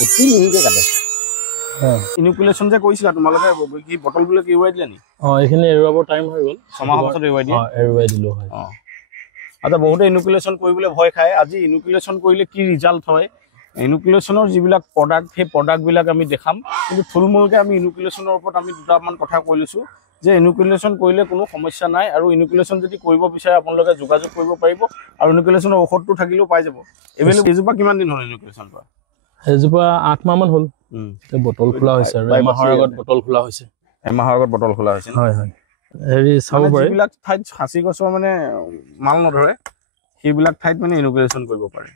অতি মিহিকে কাটে ইনুকুলেশ্যন যে কৰিছিলা তোমালোকে কি বটল বিলাক এৰুৱাই দিলা নি এইখিনি এৰুৱাব টাইম হৈ গ'ল 6 মাহৰ পাছত এৰুৱাই দিলো হয় আচ্ছা বহুতে ইনুকুলেশ্যন কৰিবলৈ ভয় খায় আজি ইনুকুলেশ্যন কৰিলে কি ৰিজাল্ট হয় ইনুকুলেশ্যনৰ যিবিলাক প্ৰডাক্ট সেই প্ৰডাক্টবিলাক আমি দেখাম কিন্তু থুলমূলকৈ আমি ইনুকুলেশ্যনৰ ওপৰত আমি দুটামান কথা কৈ লৈছোঁ যে ইনুকুলেশ্যন কৰিলে কোনো সমস্যা নাই আৰু ইনুকুলেশ্যন যদি কৰিব বিচাৰে আপোনালোকে যোগাযোগ কৰিব পাৰিব আৰু ইনুকুলেশ্যনৰ ঔষধটো থাকিলেও পাই যাব এইজোপা কিমান দিন হ'ল ইনুকুলেশ্যন কৰা এজোপা 8 মাহমান হ'ল বটল খোলা হৈছে আৰু এমাহৰ আগত বটল খোলা হৈছে হয় হয় হেৰি চাব পাৰে যিবিলাক ঠাইত খাচী গছৰ মানে মাল নধৰে সেইবিলাক ঠাইত মানে ইনুকুলেশ্যন কৰিব পাৰে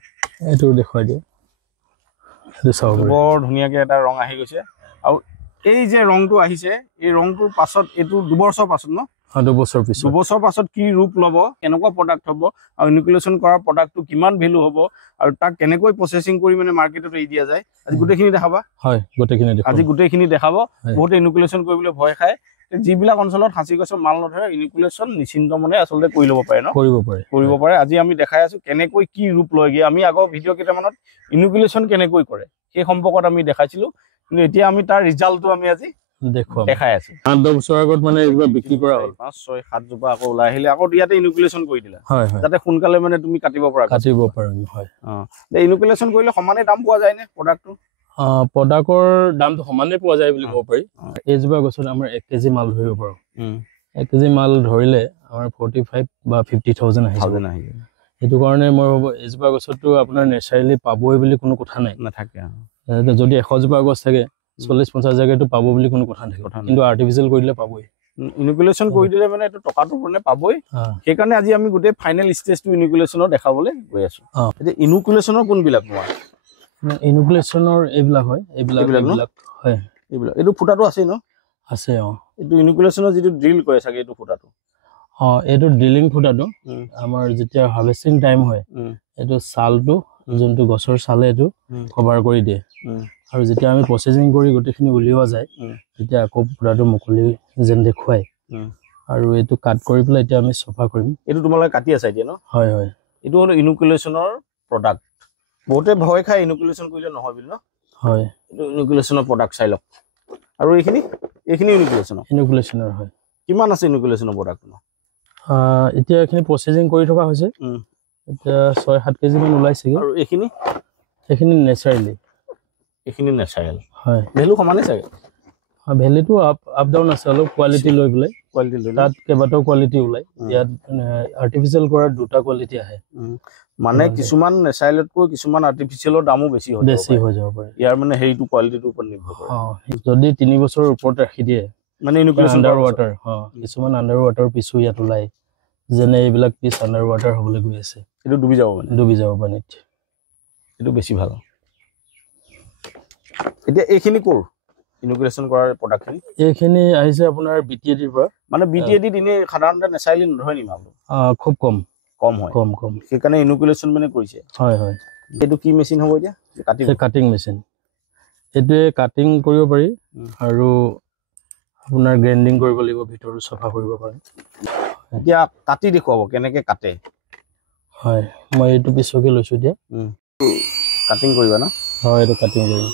এইটো দেখুৱাই দিয়ে বৰ ধুনীয়াকৈ এটা ৰং আহি গৈছে আৰু এই যে ৰংটো আহিছে এই ৰংটোৰ পাছত এইটো 2 বছৰ পাছত ন 2 বছৰ পাছত কি ৰূপ ল'ব কেনেকুৱা প্ৰডাক্ট হ'ব আৰু ইনুকুলেশ্যন কৰা প্ৰডাক্টটো কিমান ভেলু হ'ব আৰু তাক কেনেকৈ প্ৰচেছিং কৰি মানে মাৰ্কেটত এৰি দিয়া যায় আজি গোটেইখিনি দেখাবা হয় গোটেইখিনি দেখাব বহুতে ইনুকুলেশ্যন কৰিবলৈ ভয় খায় যিবিলাক অঞ্চলত খাচী গছৰ মাল নধৰে ইনুকুলেশ্যন নিশ্চিন্ত মনে আচলতে কৰি ল'ব পাৰে ন কৰিব পাৰে আজি আমি দেখাই আছো কেনেকৈ কি ৰূপ লয়গে আমি আগৰ ভিডিঅ' কেইটামানত ইনুকুলেশ্যন কেনেকৈ কৰে সেই সম্পৰ্কত আমি দেখাইছিলো কিন্তু এতিয়া আমি তাৰ ৰিজাল্টটো আমি আজি দেখাই আছো 8-10 বছৰ আগত মানে এইবোৰ বিক্ৰী কৰা হ'ল 5-6-7 জোপা আকৌ ওলাই আহিলে আকৌ ইয়াতে ইনুকুলেশ্যন কৰি দিলা যাতে সোনকালে মানে তুমি কাটিব পাৰা হয় ইনুকুলেশ্যন কৰিলে সমানে দাম পোৱা যায় নে প্ৰডাক্টটো প্ৰডাক্টৰ দামটো সমানে পোৱা যায় বুলি ক'ব পাৰি এইজোপা গছত আমাৰ 1 কেজি মাল ধৰিব পাৰো 1 কেজি মাল ধৰিলে আমাৰ 45 বা 50,000 আহে সেইটো কাৰণে মই ভাবো এইজোপা গছতো আপোনাৰ নেচাৰেলি পাবই বুলি কোনো কথা নাই নাথাকে যদি 100 জোপা গছ থাকে 40-50 জেগাটো পাব বুলি কোনো কথা নাথাকে কিন্তু আৰ্টিফিচিয়েল কৰি দিলে পাবই ইনুকুলেশ্যন কৰি দিলে মানে এইটো টকাটো মানে পাবই সেইকাৰণে আজি আমি গোটেই ফাইনেল ষ্টেজটো ইনুকুলেশ্যনৰ দেখাবলৈ গৈ আছো এতিয়া ইনুকুলেশ্যনৰ কোনবিলাক তোমাৰ ইনুকুলেশ্যনৰ এইবিলাক হয় হয় এইটো ফুটাটো আছে ন আছে এইটো ইনুকুলেশ্যনৰ যিটো ড্ৰিল কৰে চাগে এইটো ফুটাটো এইটো ড্ৰিলিং ফুটাটো আমাৰ যেতিয়া হাৰ্ভেষ্টিং টাইম হয় এইটো ছালটো যোনটো গছৰ ছালে এইটো কভাৰ কৰি দিয়ে আৰু যেতিয়া আমি প্ৰচেছিং কৰি গোটেইখিনি উলিওৱা যায় তেতিয়া আকৌ ফুটাটো মুকলি যেন দেখুৱাই আৰু এইটো কাট কৰি পেলাই এতিয়া আমি চফা কৰিম এইটো তোমালোকে কাটি আছা এতিয়া ন হয় এইটো হ'ল ইনুকুলেশ্যনৰ প্ৰডাক্ট বহুতে ভয় খায় ইনুকুলেশ্যন কৰিলে নহয় বুলি ন হয় এইটো ইনুকুলেশ্যনৰ প্ৰডাক্ট চাই লওক আৰু এইখিনি ইনুকুলেশ্যনৰ হয় কিমান আছে ইনুকুলেশ্যনৰ প্ৰডাক্ট এতিয়া এইখিনি প্ৰচেছিং কৰি থকা হৈছে এতিয়া 6-7 কেজি মান ওলাইছেগে আৰু এইখিনি নেচাৰেল হয় ভেলু সমানে চাগে ভেলিটো আপ ডাউন আছে অলপ কোৱালিটি লৈ পেলাই তাত কেইবাটাও কোৱালিটি ওলাই ইয়াত আৰ্টিফিচিয়েল কৰাৰ 2টা কোৱালিটি আহে মানে কিছুমান নেচাৰেলতকৈ কিছুমান আৰ্টিফিচিয়েলৰ দামো বেছি হৈ যাব পাৰে ইয়াৰ মানে হেৰিটো কোৱালিটিটোৰ ওপৰত নিৰ্ভৰ কৰে যদি 3 বছৰৰ ওপৰত ৰাখি দিয়ে মানে ইনুকুলেশ্যন আন্ডাৰ ৱাটাৰ কিছুমান আন্ডাৰ ৱাটাৰ পিছো ইয়াত ওলাই যেনে এইবিলাক পিছ আন্ডাৰ ৱাটাৰ হ'বলৈ গৈ আছে এইটো ডুবি যাব পানীত এইটো বেছি ভাল এতিয়া এইখিনি কৰ ইনুকুলেশ্যন কৰাৰ প্ৰডাক্টখিনি এইখিনি আহিছে আপোনাৰ বিটিএডিৰ পৰা মানে বিটিএডি দিনে সাধাৰণতে নেচাৰেলি নধৰে নি মালটো খুব কম সেইকাৰণে ইনুকুলেশ্যন মানে কৰিছে হয় এইটো কি মেচিন হ'ব এতিয়া কাটিং মেচিন এইটোৱে কাটিং কৰিব পাৰি আৰু আপোনাৰ গ্ৰাইণ্ডিং কৰিব লাগিব ভিতৰটো চফা কৰিব পাৰি এতিয়া কাটি দেখুৱাব কেনেকৈ কাটে হয় মই এইটো পিছকে লৈছো এতিয়া কাটিং কৰিবা ন হয় এইটো কাটিং কৰিম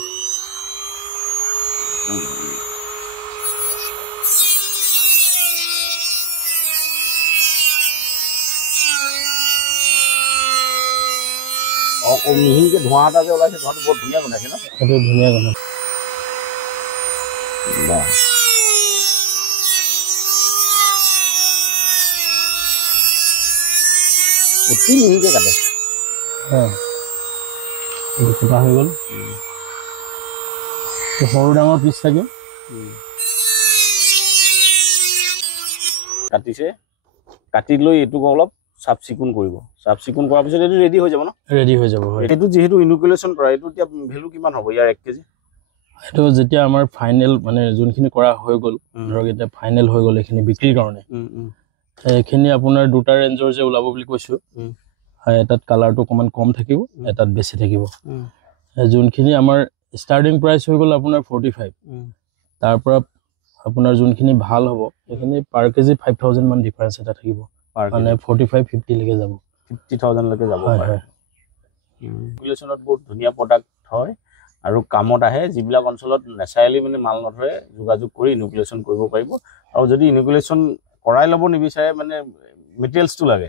মিহিকে ধোঁৱা এটা যে ওলাইছে ধোঁৱাটো বৰ ধুনীয়া বনাইছে ন সেইটো ধুনীয়া বনাইছে অতি মিহিকে কাটে ফুটা হৈ গ'ল সৰু ডাঙৰ পিচ থাকে কাটিছে কাটি লৈ এইটোক অলপ চাফ চিকুণ কৰিব চাফ চিকুণ কৰাৰ পিছত এইটো ৰেডি হৈ যাব ন এইটো যিহেতু ইনুকুলেশ্যন কৰা এইটো এতিয়া ভেলু কিমান হ'ব ইয়াৰ 1 কেজি এইটো যেতিয়া আমাৰ ফাইনেল মানে যোনখিনি কৰা হৈ গ'ল ধৰক এতিয়া ফাইনেল হৈ গ'ল এইখিনি বিক্ৰীৰ কাৰণে এইখিনি আপোনাৰ 2টা ৰেঞ্জৰ যে ওলাব বুলি কৈছো এটাত কালাৰটো অকণমান কম থাকিব এটাত বেছি থাকিব যোনখিনি আমাৰ ষ্টাৰ্টিং প্ৰাইচ হৈ গ'ল আপোনাৰ 45 তাৰ পৰা আপোনাৰ যোনখিনি ভাল হ'ব সেইখিনি পাৰ কেজি 5,000 মান ডিফাৰেন্স এটা থাকিব মানে 45-50 লৈকে যাব 50,000 লৈকে যাব পাৰে ইনুকুলেশ্যনত বহুত ধুনীয়া প্ৰডাক্ট হয় আৰু কামত আহে যিবিলাক অঞ্চলত নেচাৰেলি মানে মাল নধৰে যোগাযোগ কৰি ইনকুলেশ্যন কৰিব পাৰিব আৰু যদি ইনকুলেশ্যন কৰাই ল'ব নিবিচাৰে মানে মেটেৰিয়েলছটো লাগে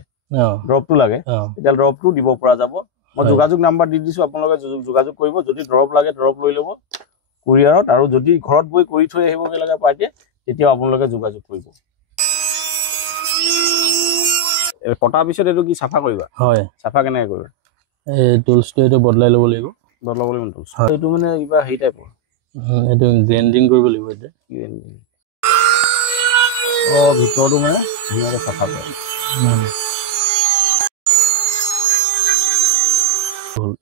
ড্ৰপটো লাগে তেতিয়া ড্ৰপটো দিব পৰা যাব মই যোগাযোগ নাম্বাৰ দি দিছোঁ আপোনালোকে যোগাযোগ কৰিব যদি ড্ৰপ লাগে ড্ৰপ লৈ ল'ব কুৰিয়াৰত আৰু যদি ঘৰত গৈ কৰি থৈ আহিবগৈ লগা পাৰ্টিয়ে তেতিয়াও আপোনালোকে যোগাযোগ কৰিব কটাৰ পিছত এইটো কি চাফা কৰিবা হয় চাফা কেনেকৈ কৰিবা এই টুলছটো এইটো বদলাই ল'ব লাগিব টুলছ এইটো মানে কিবা হেৰি টাইপৰ এইটো গ্ৰাইণ্ডিং কৰিব লাগিব এতিয়া ভিতৰটো মানে ধুনীয়াকৈ চাফা কৰে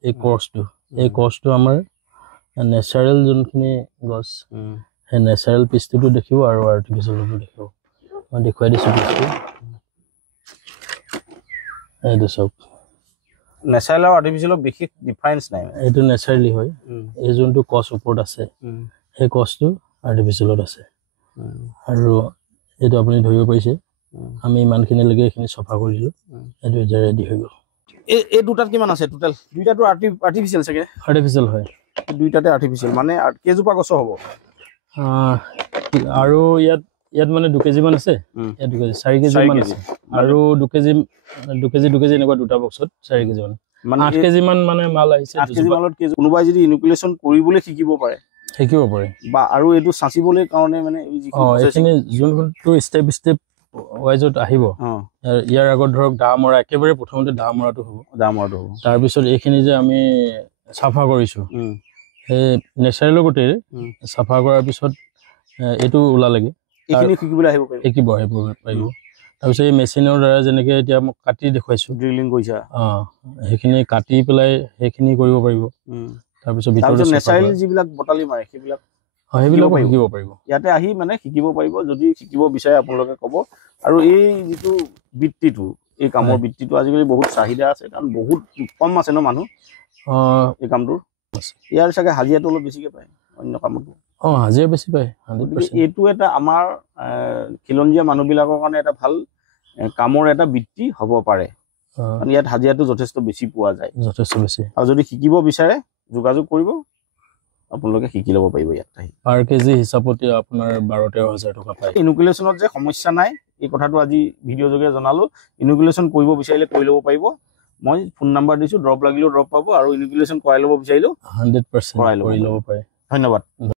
এই কৰ্চটো আমাৰ নেচাৰেল যোনখিনি গছ সেই নেচাৰেল পিচটোতো দেখিব আৰু আৰ্টিফিচিয়েলটো দেখিব মই দেখুৱাই দিছোঁ পিচটো এইটো চাওক নেচাৰেল আৰু আৰ্টিফিচিয়েলৰ বিশেষ ডিফাৰেঞ্চ নাই এইটো নেচাৰেলি হয় এই যোনটো কচ ওপৰত আছে সেই কচটো আৰ্টিফিচিয়েলত আছে আৰু এইটো আপুনি ধৰিব পাৰিছে আমি ইমানখিনিলৈকে এইখিনি চফা কৰি দিলোঁ এইটো এতিয়া ৰেডি হৈ গ'ল এই দুটাত কিমান আছে টোটেল দুইটাটো আৰ্টিফিচিয়েল চাগে আৰ্টিফিচিয়েল হয় দুইটাতে আৰ্টিফিচিয়েল মানে কেইজোপা গছ হ'ব আৰু ইয়াত মানে 2 কেজিমান আছে ইয়াত 2 কেজি 4 কেজিমান আছে আৰু 2 কেজি এনেকুৱা দুটা বক্সত 4 কেজিমান মানে 8 কেজিমান মানে মাল আহিছে 8 কেজি মালত কোনোবাই যদি ইনকুলেশ্যন কৰিবলৈ শিকিব পাৰে বা আৰু এইটো চাচিবলৈ কাৰণে মানে এইখিনি যোনটো ষ্টেপ ৱাইজত আহিব ইয়াৰ আগত ধৰক দা মৰা একেবাৰে প্ৰথমতে দা মৰাটো হ'ব তাৰপিছত এইখিনি যে আমি চাফা কৰিছোঁ সেই নেচাৰেলৰ গোটেই চাফা কৰাৰ পিছত এইটো ওলালেগে শিকিব পাৰিব তাৰপিছত এই মেচিনৰ দ্বাৰা যেনেকৈ এতিয়া মোক কাটি দেখুৱাইছোঁ ড্ৰিলিং কৰিছা সেইখিনি কাটি পেলাই সেইখিনি কৰিব পাৰিব তাৰপিছত নেচাৰেল যিবিলাক বটালি মাৰে সেইবিলাক শিকিব পাৰিব ইয়াতে আহি মানে শিকিব পাৰিব যদি শিকিব বিচাৰে আপোনালোকে ক'ব আৰু এই যিটো বৃত্তিটো এই কামৰ বৃত্তিটো আজিকালি বহুত চাহিদা আছে কাৰণ বহুত কম আছে ন মানুহ এই কামটোৰ ইয়াৰ চাগে হাজিৰাটো অলপ বেছিকৈ পায় অন্য কামতো হাজিৰা বেছি পায় 100%। এইটো এটা আমাৰ খিলঞ্জীয়া মানুহবিলাকৰ কাৰণে এটা ভাল কামৰ এটা বৃত্তি হ'ব পাৰে কাৰণ ইয়াত হাজিৰাটো যথেষ্ট বেছি পোৱা যায় আৰু যদি শিকিব বিচাৰে যোগাযোগ কৰিব আপোনালোকে শিকি ল'ব পাৰিব ইয়াত আহি পাৰ কেজি হিচাপত আপোনাৰ 12-13 হাজাৰ টকা পায় ইনকুলেশ্যনত যে সমস্যা নাই এই কথাটো আজি ভিডিঅ' যোগে জনালোঁ ইনকুলেশ্যন কৰিব বিচাৰিলে কৰি ল'ব পাৰিব মই ফোন নাম্বাৰ দিছোঁ ড্ৰপ লাগিলেও ড্ৰপ পাব আৰু ইনকুলেশ্যন কৰাই ল'ব বিচাৰিলেও 100% কৰি ল'ব পাৰে ধন্যবাদ